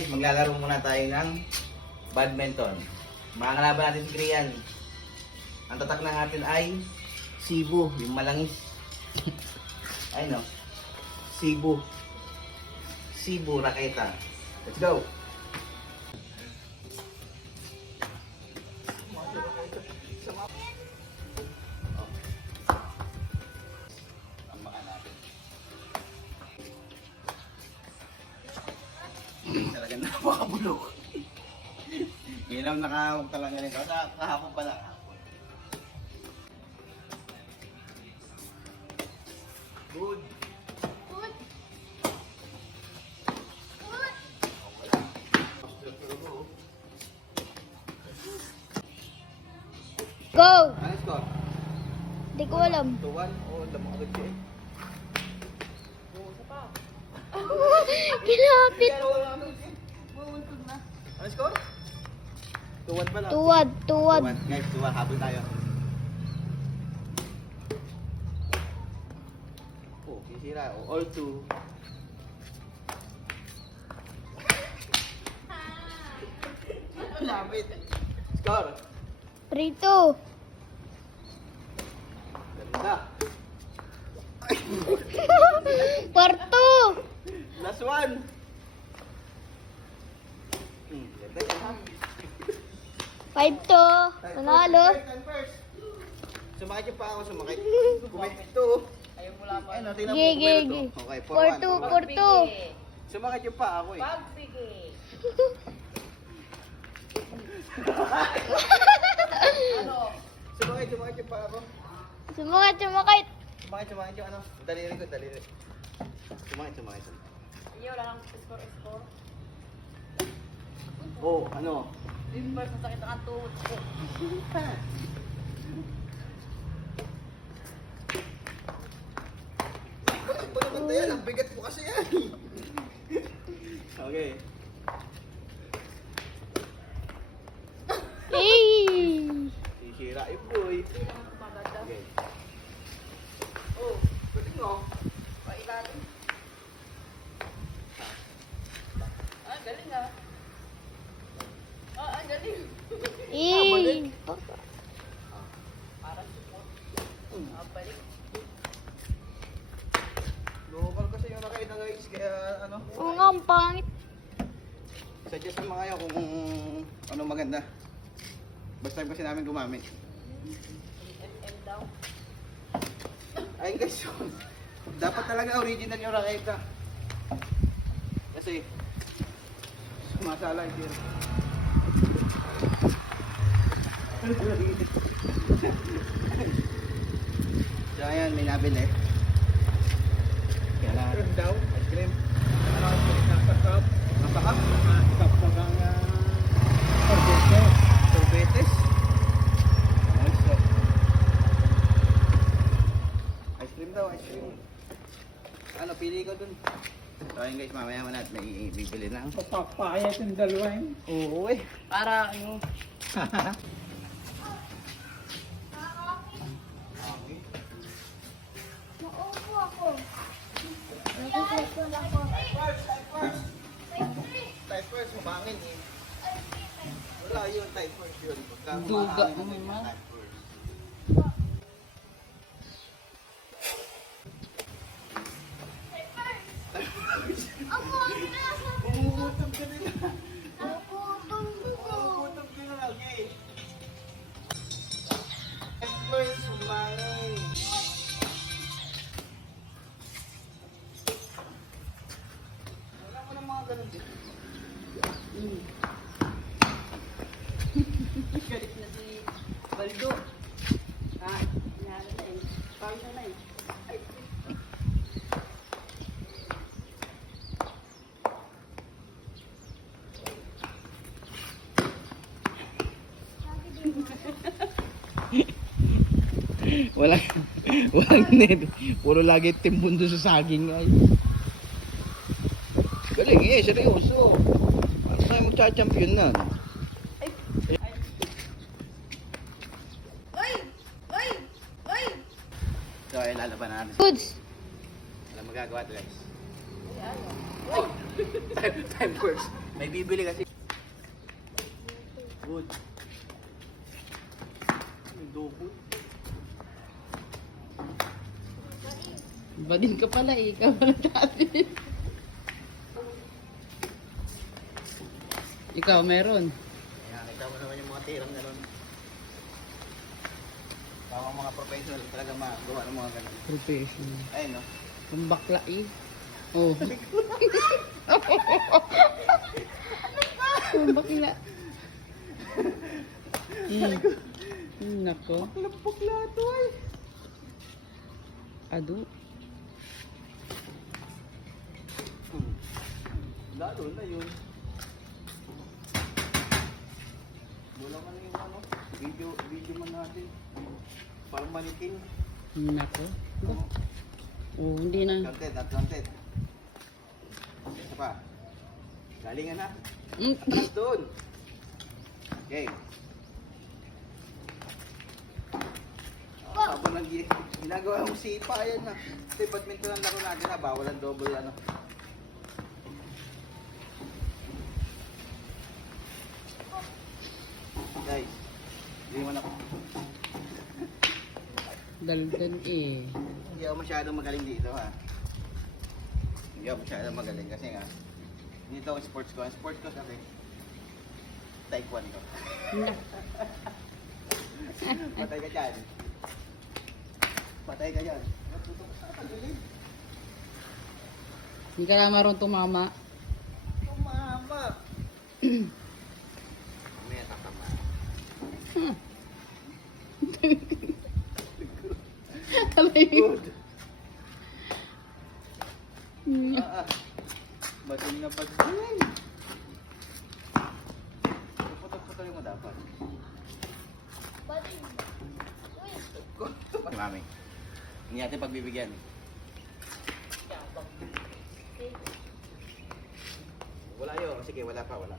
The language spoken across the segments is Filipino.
guys, maglalaro muna tayo ng badminton. Mga kalaban natin si Krian. Ang tatak na natin ay Cebu, yung malangis. ay no. Cebu. Cebu Raketa. Let's go. Talaga napakabulok. Ngayon lang nakahawag talaga. Sa kahapon pala. Good. Go! Ano score? Hindi ko alam. 2-1? Oo, lamang agad siya eh. Kinapit. Ano score? 2-1 pala. Tuwad, tuwad. 2-1. Guys, 2-1. Habol tayo. Oh, sisira. Oh, all 2. Lapit. Score. Prito. Ganda. Kwarto. Last one. Hmm, ganda yan. Five to. Panalo. Sumakit yung pa ako, sumakit. Kumit ito. Ayaw mo lang pa. Ano, tingnan mo Gigi, kung meron to. Okay, 4-1. Four to, four to. Sumakit yung pa ako eh. Sumakit, sumakit yung pa ako. Sumakit, sumakit. Sumakit, sumakit yung ano. Daliri ko, daliri. Sumakit, sumakit. Iyo lang score score. Oh, ano? Limbar sa sakit ang tuhod ko. Bakit ba naman tayo? Ang bigat mo kasi yan. okay. Hey! Sisira yung boy. Okay. Oh, pwede mo. Pailalim. Ah, galing ah. Ah, ah, galing. Hey! Para support. Ah, balik. Local kasi yung nakita guys, kaya ano. Oo nga, ang pangit. Suggest naman kayo kung ano maganda. Basta time kasi namin gumamit. MM daw. Ay guys, yun. dapat talaga original yung raketa. Kasi sumasala ito yun. so ayan, may nabili. Cream daw? Ice cream? Ano cup? Nasa cup? Cup pa kang sorbetes. Sorbetes? Ice cream daw, ice cream. Ano, pili ko dun. So ayun guys, mamaya mo natin may bibili ng... Papapayat yung dalawa yun. Oo eh. Para ano, First, humangin eh. Wala yun, type first yun. Pagka Duga humahangin mo type first. Umuutom ka din. Walang, walang net. Puro lagi timbundo sa saging ay. Galing eh, seryoso. Paano tayo magcha-champion na? So, ay lalaban natin. Goods. Wala magagawa guys. Ay, ano? Oh! time, time. May bibili kasi. Good. May double. Badin ka pala eh. Ikaw pala dati. Ikaw, meron. Kaya kita mo naman yung mga tirang gano'n. Tama mga professional talaga magawa ng mga gano'n. Professional. Ayun no. Ang bakla eh. Oh. Ang bakla. Mm. Nako. Bakla to ay. Ado. Hmm. Lalo na yun. Wala ka na yung ano, video, video man natin. Parang manikin. Nako. Oh, hindi na. Not content. Isa pa. Galingan na. Mm. Tapos doon. Okay. Oh, habang nag ginagawa yung sipa, yan na. Kasi badminton ang laro natin na, bawal ang double ano. Guys, hindi mo na Daldan eh. Hindi ako masyadong magaling dito ha. Hindi ako masyadong magaling kasi nga dito ako sports ko. Ang sports ko kasi taekwondo. Patay ka dyan. Patay ka dyan. Hindi ka na marunong tumama. Tumama. May tatama. Alay. Good. Mm. Ah, ah. Bading na bading. Putok-putok mo dapat. Bading. Uy. Mami. Hindi natin pagbibigyan. Wala yun. Sige, wala pa, wala.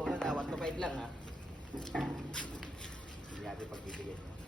Wala na, 1 to 5 lang ha. Hindi natin pagbibigyan.